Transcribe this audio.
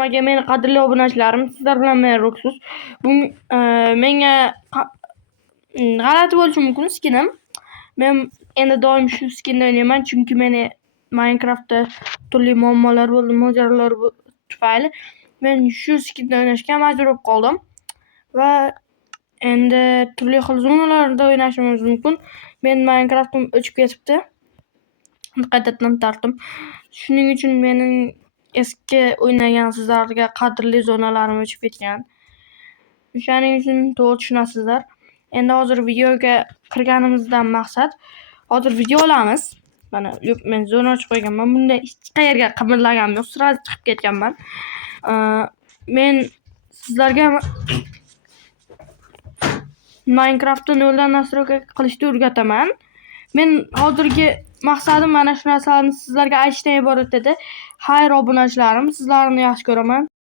Hammaga meni qadrli obunachilarim, sizlar bilan men Roxus. Bu menga g'alati bo'lishi mumkin skinim. Men endi doim shu skinda o'ynayman, chunki meni Minecraftda turli muammolar bo'ldi, mojarolar tufayli men shu skinda o'ynashga majbur bo'lib qoldim. Va endi turli xil zonalarda o'ynashimiz mumkin. Men Minecraftim o'chib ketibdi. Qaytadan tortdim. Shuning uchun mening eski o'ynagan sizlarga qadrli zonalarim o'chib ketgan. O'shaning uchun to'g'ri tushunasizlar. Endi hozir videoga kirganimizdan maqsad hozir video olamiz. Mana men zona ochib qo'yganman. Bunda hech qayerga qimirlaganim yo'q, sirasi chiqib ketganman. Men sizlarga Minecraftni noldan nastroyka qilishni o'rgataman. Men hozirgi maqsadim mana shu narsalarni sizlarga aytishdan iborat edi. Xayr obunachilarim, sizlarni yaxshi ko'raman.